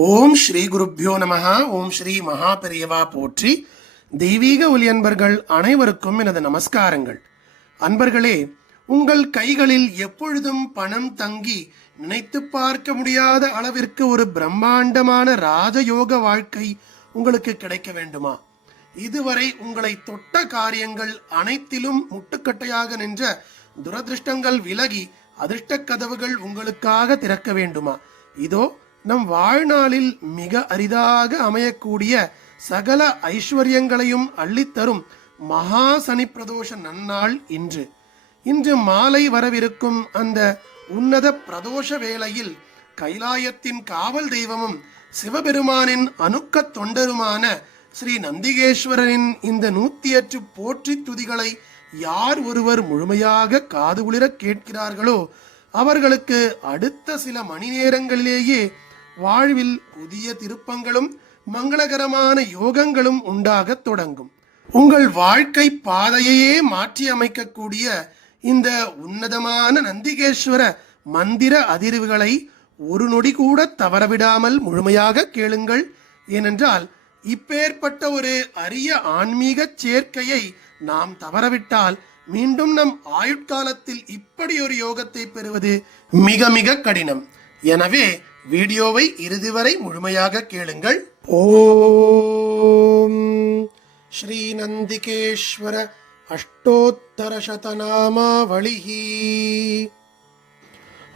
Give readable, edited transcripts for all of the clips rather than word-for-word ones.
ஓம் ஸ்ரீ குருப்யோ நமஹ. ஓம் ஸ்ரீ மகா பெரியவா போற்றி. தெய்வீக ஒலி அன்பர்கள் அனைவருக்கும் எனது நமஸ்காரங்கள். அன்பர்களே, உங்கள் கைகளில் எப்பொழுதும் பணம் தங்கி நினைத்து பார்க்க முடியாத அளவிற்கு ஒரு பிரம்மாண்டமான ராஜயோக வாழ்க்கை உங்களுக்கு கிடைக்க வேண்டுமா? இதுவரை உங்களை தொட்ட காரியங்கள் அனைத்திலும் முட்டுக்கட்டையாக நின்ற துரதிருஷ்டங்கள் விலகி அதிர்ஷ்ட கதவுகள் உங்களுக்காக திறக்க வேண்டுமா? இதோ நம் வாழ்நாளில் மிக அரிதாக அமையக்கூடிய சகல ஐஸ்வர்யங்களையும் அள்ளித்தரும் மகா சனி பிரதோஷ நன்னாள் இன்று மாலை வரவிருக்கும் அந்த உன்னத பிரதோஷ வேளையில் கைலாயத்தின் காவல் தெய்வமும் சிவபெருமானின் அணுக்க தொண்டருமான ஸ்ரீ நந்திகேஸ்வரனின் இந்த 108 போற்றி துதிகளை யார் ஒருவர் முழுமையாக காது குளிர கேட்கிறார்களோ அவர்களுக்கு அடுத்த சில மணி நேரங்களிலேயே வாழ்வில் புதிய திருப்பங்களும் மங்களகரமான யோகங்களும் உண்டாக தொடங்கும். உங்கள் வாழ்க்கை பாதையையே மாற்றி அமைக்கக்கூடிய இந்த உன்னதமான நந்திகேஸ்வர மந்திர அதிர்வுகளை ஒரு நொடி கூட தவறவிடாமல் முழுமையாக கேளுங்கள். ஏனென்றால் இப்பேற்பட்ட ஒரு அரிய ஆன்மீக சேர்க்கையை நாம் தவறவிட்டால் மீண்டும் நம் ஆயுட்காலத்தில் இப்படி ஒரு யோகத்தை பெறுவது மிக மிக கடினம். எனவே வீடியோவை இறுதி வரை முழுமையாக கேளுங்கள். ஓம் ஸ்ரீ நந்திகேஸ்வர அஷ்டோத்தர சதநாமாவளிஹி.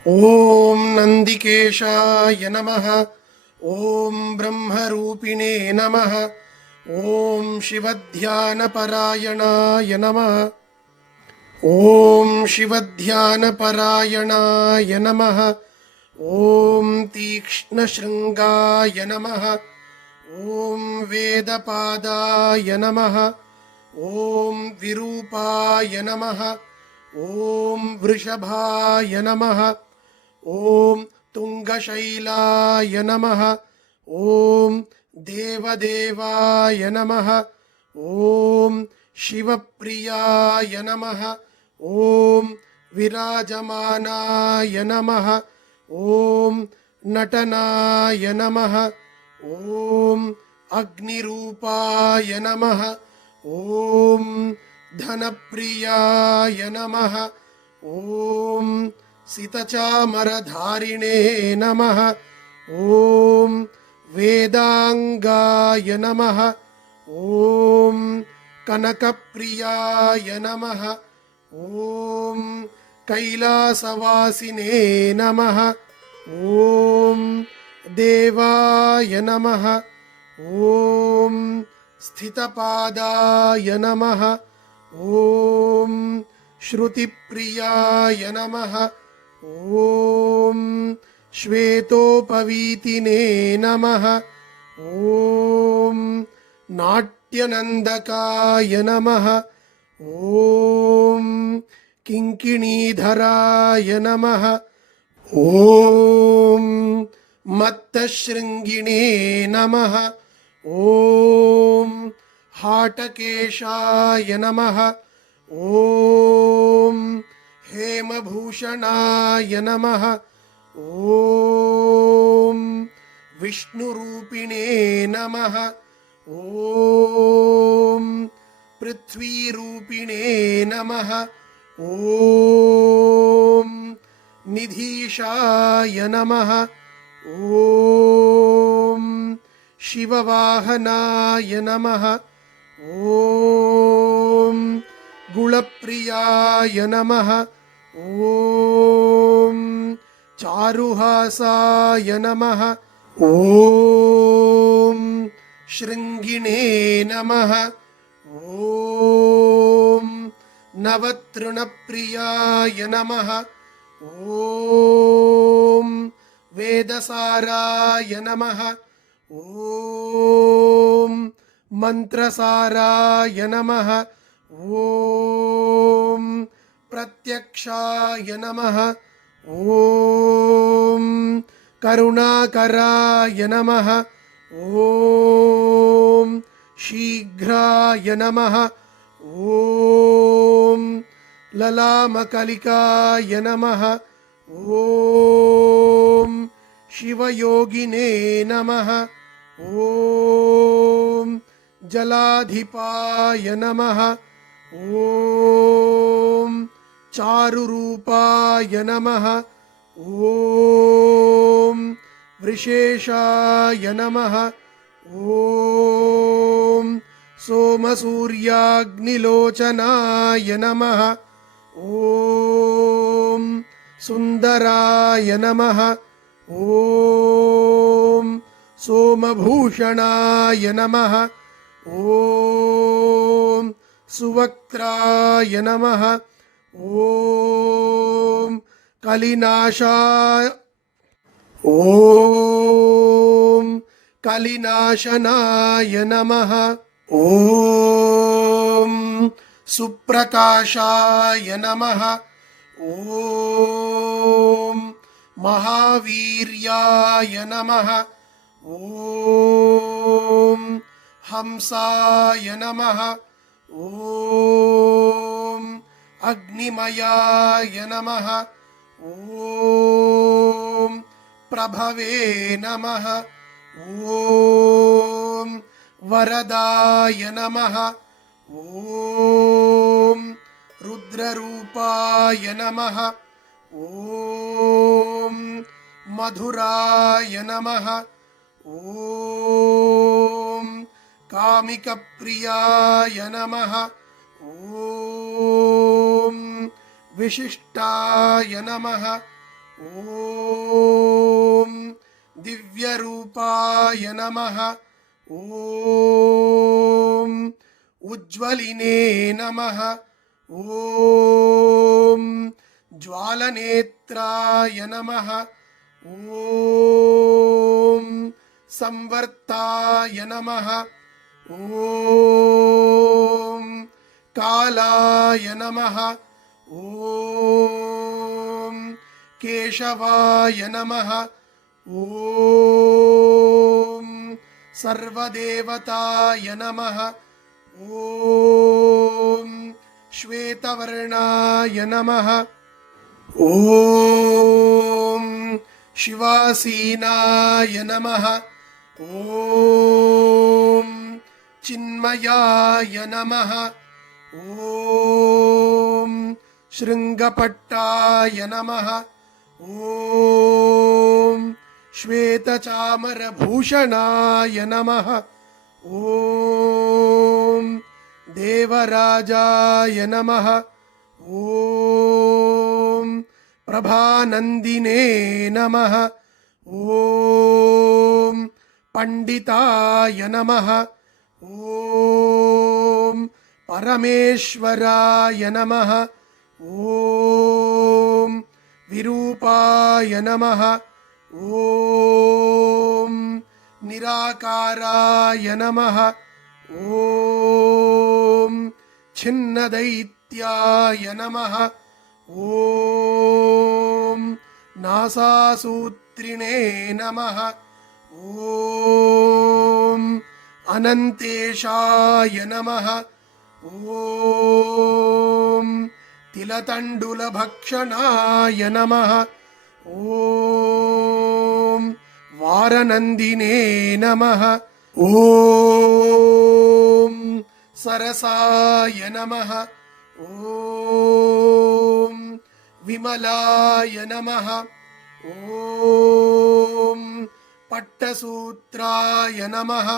ஓம் நந்திகேஷாய நமஹ. ஓம் பிரம்மரூபிணே நமஹ. ஓம் சிவத்யான பராயணாய நமஹ. ஓம் சிவத்யான பராயணாய நமஹ. ஓம் தீக்ஷ்ணஸ்ருங்காய நமஹ. ஓம் வேதபாதாய நமஹ. ஓம் விரூபாய நமஹ. ஓம் விருஷபாய நமஹ. ஓம் துங்கசைலாய நமஹ. ஓம் தேவதேவாய நமஹ. ஓம் சிவப்பிரியாய நமஹ. ஓம் விராஜமானாய நமஹ. ஓம் நடனாய நமஹ. ஓம் அக்னிரூபாய நமஹ. ஓம் தனப்பிரியாய நமஹ. ஓம் சிதசாமரதாரிணே நமஹ. ஓம் வேதாங்காய நமஹ. ஓம் கனகப்பிரியாய நமஹ. ஓம் கைலாசவாசினே நமஹ. ஓம் தேவாய நமஹ. ஓம் ஸ்திதபாதாய நமஹ. ஓம் ஸ்ருதிப்ரியாய நமஹ. ஓம் ஸ்வேதோபவீதினே நமஹ. ஓம் நாட்யநந்தகாய நமஹ. ஓம் கிங்கிணீதராய நமஹ. ஓம் மத்தஸ்ருங்கிணே நமஹ. ஓம் ஹாடகேஷாய நமஹ. ஓம் ஹேமபூஷணாய நமஹ. ஓம் விஷ்ணுரூபிணே நமஹ. ஓம் பிருத்வீரூபிணே நமஹ. ஓம் நிதீஷாய நமஹ. ஓம் சிவவாஹனாய நமஹ. ஓம் குலப்பிரியாய நமஹ. ஓம் சாருஹாசாய நமஹ. ஓம் ஸ்ருங்கிணே நமஹ. ஓம் நவத்ருணப்பிரியாய நமஹ. ஓம் வேதசாராய நமஹ. ஓம் மந்திரசாராய நமஹ. ஓம் பிரத்யக்ஷாய நமஹ. ஓம் கருணாகராய நமஹ. ஓம் சீக்ராய நமஹ. ஓம் லலாமகலிகாய நமஹ. ஓம் शिवयोगिने नमः। ॐ जलाधिपाय नमः। ॐ चारुरूपाय नमः। ॐ वृषेशाय नमः। ॐ सोमसूर्याग्निलोचनाय नमः। ॐ सुन्दराय नमः। ॐ सोमभूषणाय नमः। ॐ सुवक्त्राय नमः। ॐ कलिनाशाय ॐ कलिनाशनाय नमः। ॐ सुप्रकाशाय नमः। ॐ महावीर्याय नमः। ॐ हंसाय नमः। ॐ अग्निमयाय नमः। ॐ प्रभवे नमः। ॐ वरदाय नमः। ॐ रुद्ररूपाय नमः। ॐ मधुराय नमः। ॐ कामिकप्रियाय नमः। ॐ विशिष्टाय नमः। ॐ दिव्यरूपाय नमः। ॐ उज्ज्वलिने नमः। ॐ ज्वालनेत्राय नमः। ॐ संवर्ताय नमः। ॐ कालाय नमः। ॐ केशवाय नमः। ॐ सर्वदेवताय नमः। ॐ श्वेतवर्णाय नमः। ॐ शिवासीनाय नमः। ॐ चिन्मयाय नमः। ॐ शृङ्गपट्टाय नमः। ॐ श्वेतचामरभूषणाय नमः। ॐ देवराजाय नमः। ॐ प्रभानन्दिने नमः। ॐ पंडिताय नमः। ॐ परमेश्वराय नमः। ॐ विरूपाय नमः। ॐ निराकाराय नमः। ॐ छिन्नदैत्याय नमः। ॐ नासासूत्रिणे नमः। ॐ अनन्तेशाय नमः। ॐ तिलतण्डुलभक्षणाय नमः। ॐ वारनन्दिने नमः। ॐ सरसाय नमः। ॐ विमलाय नमः। ॐ पट्टसूत्राय नमः।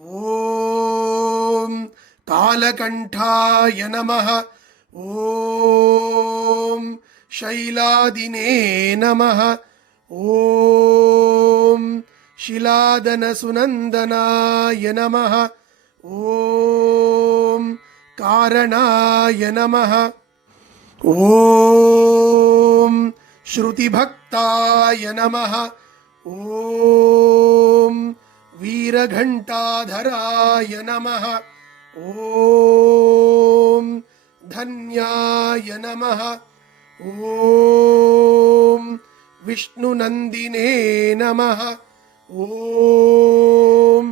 ॐ कालकण्ठाय नमः। ॐ शैलादिने नमः। ॐ शिलादनसुनन्दनाय नमः। ॐ कारणाय नमः। ॐ श्रुतिभक्ताय नमः। ॐ वीरघण्टाधराय नमः। ॐ धन्याय नमः। ॐ विष्णुनन्दिने नमः। ॐ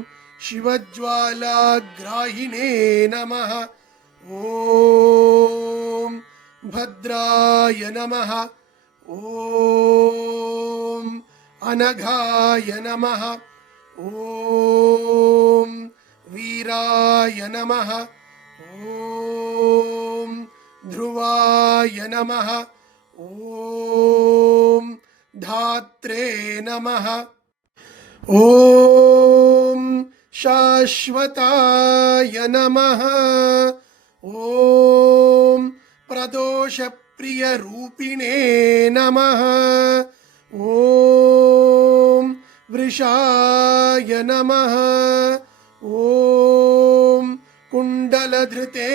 शिवज्वालाग्राहिणे नमः। ॐ भद्राय नमः। ॐ अनघाय नमः ॐ वीराय नमः ॐ ध्रुवाय नमः ॐ धात्रे नमः ॐ शाश्वताय नमः ॐ प्रदोषप्रियरूपिणे नमः ॐ वृषाय नमः ॐ कुण्डलधृते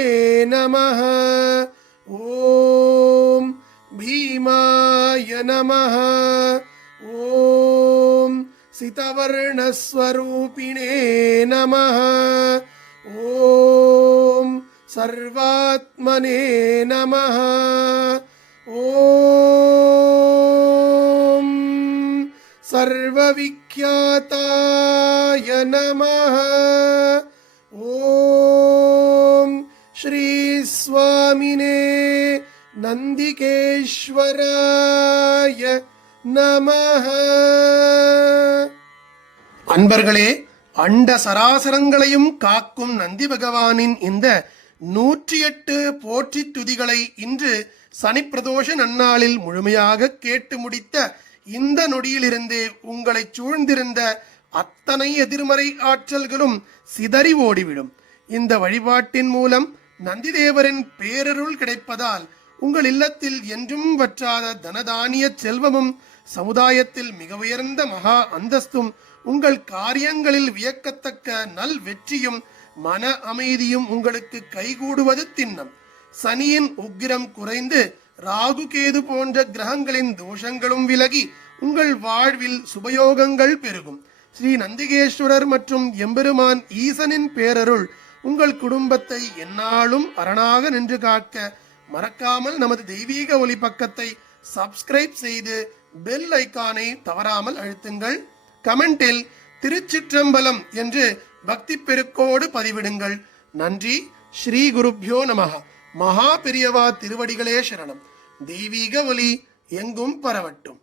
नमः ॐ भीमाय नमः ॐ सितवर्णस्वरूपिणे नमः ॐ सर्वात्मने नमः ॐ सर्वविख्याताय नमः ॐ श्रीस्वामिने நந்திகேஸ்வராய நமஹ. அன்பர்களே, அண்ட சராசரங்களையும் காக்கும் நந்தி பகவானின் இந்த 108 போற்றி துதிகளை இன்று சனிப்பிரதோஷ நன்னாளில் முழுமையாக கேட்டு முடித்த இந்த நொடியிலிருந்து உங்களை சூழ்ந்திருந்த அத்தனை எதிர்மறை ஆற்றல்களும் சிதறி ஓடிவிடும். இந்த வழிபாட்டின் மூலம் நந்திதேவரின் பேரருள் கிடைப்பதால் உங்கள் இல்லத்தில் என்றும் வற்றாத தனதானிய செல்வமும் சமுதாயத்தில் மிக உயர்ந்த மகா அந்தஸ்தும் உங்கள் காரியங்களில் வியக்கத்தக்க நல் வெற்றியும் மன அமைதியும் உங்களுக்கு கைகூடுவது திண்ணம். சனியின் உக்கிரம் குறைந்து ராகு கேது போன்ற கிரகங்களின் தோஷங்களும் விலகி உங்கள் வாழ்வில் சுபயோகங்கள் பெருகும். ஸ்ரீ நந்திகேஸ்வரர் மற்றும் எம்பெருமான் ஈசனின் பேரருள் உங்கள் குடும்பத்தை எந்நாளும் அரணாக நின்று காக்க மறக்காமல் நமது தெய்வீக ஒளி பக்கத்தை சப்ஸ்கிரைப் செய்து பெல் ஐக்கானை தவறாமல் அழுத்துங்கள். கமெண்டில் திருச்சிற்றம்பலம் என்று பக்தி பெருக்கோடு பதிவிடுங்கள். நன்றி. ஸ்ரீ குருப்யோ நமஹ. மகா பெரியவா திருவடிகளே சரணம். தெய்வீக ஒளி எங்கும் பரவட்டும்.